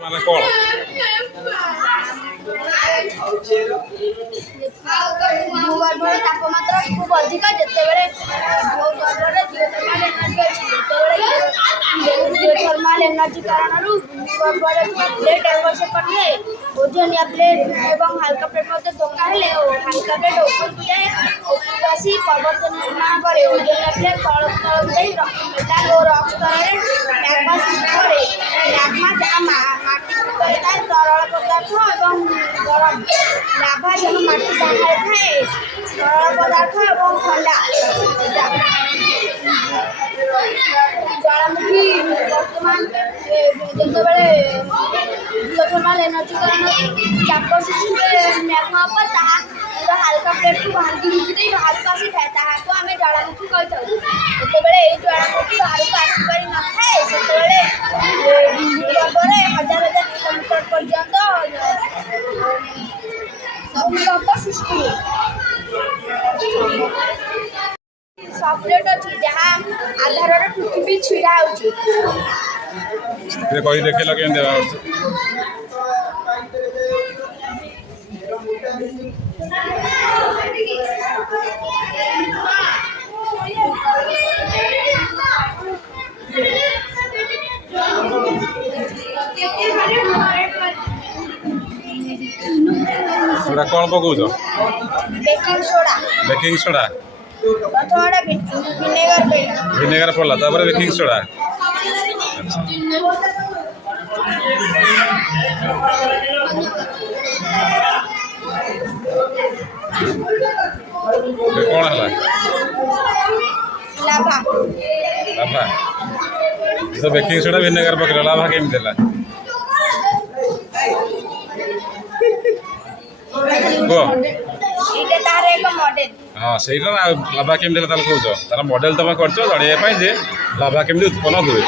ମାନେ କଣ ଭୂଗର୍ଭର ତାପମାତ୍ରା ଖୁବ୍ ଅଧିକ ଯେତେବେଳେ ଭୂଗର୍ଭରେ ଜିଓଥର୍ମାଲ ଏନର୍ଜି ଅଛି ଯେତେବେଳେ ଜିଓଥର୍ମାଲ ଏନର୍ଜି କାରଣରୁ ଭୂଗର୍ଭରେ ପ୍ଲେଟ୍ ଏପଟ ସେପଟ ହୁଏ ଓଜନିଆ ପ୍ଲେଟ୍ ଏବଂ ହାଲକା ପ୍ଲେଟ୍ ମଧ୍ୟ ଧୋକା ହେଲେ ହାଲକା ପ୍ଲେଟ୍ ଉପରକୁ ଯାଏ ଉପରକୁ ଆସି ପର୍ବତ ନିର୍ମାଣ କରେ ଓଜନିଆ ପ୍ଲେଟ୍ ତଳକୁ ଯାଇ ମେଟାଲ ଓ ରକ୍ ସ୍ତରରେ ମ୍ୟାଗ୍ମା ସୃଷ୍ଟି କରେ ମ୍ୟାଗ୍ମା ଯାହା ମାଟି ଭିତରେ ଥାଏ ତରଳ ପଦାର୍ଥ ଏବଂ ଗରମ ଲାଭା ଯାହା ମାଟି ବାହାରେ ଥାଏ ତରଳ ପଦାର୍ଥ ଏବଂ ଥଣ୍ଡା ଜ୍ୱାଳାମୁଖୀ ବର୍ତ୍ତମାନ ଯେତେବେଳେ ଜିଓଥର୍ମାଲ ଏନର୍ଜି କାରଣରୁ ଚାପ ସୃଷ୍ଟିରେ ମ୍ୟାଗ୍ମା ଉପରେ ତାହା ହାଲକା ପ୍ଲେଟ୍କୁ ଭାଙ୍ଗି ଭୁଙ୍ଗି ଦେଇ ବାହାରକୁ ଆସିଥାଏ ତାହାକୁ ଆମେ ଜ୍ୱାଳାମୁଖୀ କହିଥାଉ ଯେତେବେଳେ ଏହି ଜ୍ୱାଳାମୁଖୀ ବାହାରକୁ ଆସିପାରିନଥାଏ ସେତେବେଳେ ଭୂଗର୍ଭରେ ହଜାର ହଜାର କିଲୋମିଟର ପର୍ଯ୍ୟନ୍ତ ଭୂମିକମ୍ପ ସୃଷ୍ଟି ହୁଏ ସବପ୍ଲେଟ୍ ଅଛି ଯାହା ଆଧାରରେ ପୃଥିବୀ ଛିଡ଼ା ହେଉଛି ସେଥିରେ କହି ଦେଖେଇଲ କେମିତି ବାହାରୁଛି ସେଟା କ'ଣ ପକଉଛ ବେକିଂ ସୋଡ଼ା ଭିନେଗାର ପଡ଼ିଲା ତାପରେ ବେକିଂ ସୋଡ଼ା କ'ଣ ହେଲା ଲାଭା ତ ବେକିଂ ସୋଡ଼ା ଭିନେଗାର ପକେଇଲ ଲାଭା କେମିତି ହେଲା କୁହ ହଁ ସେଇଟା ଲାଭା କେମିତି ହେଲା ତାହେଲେ କହୁଛ ତାର ମଡେଲ ତମେ କରିଛ ଜାଣିବା ପାଇଁ ଯେ ଲାଭା କେମିତି ଉତ୍ପନ୍ନ ହୁଏ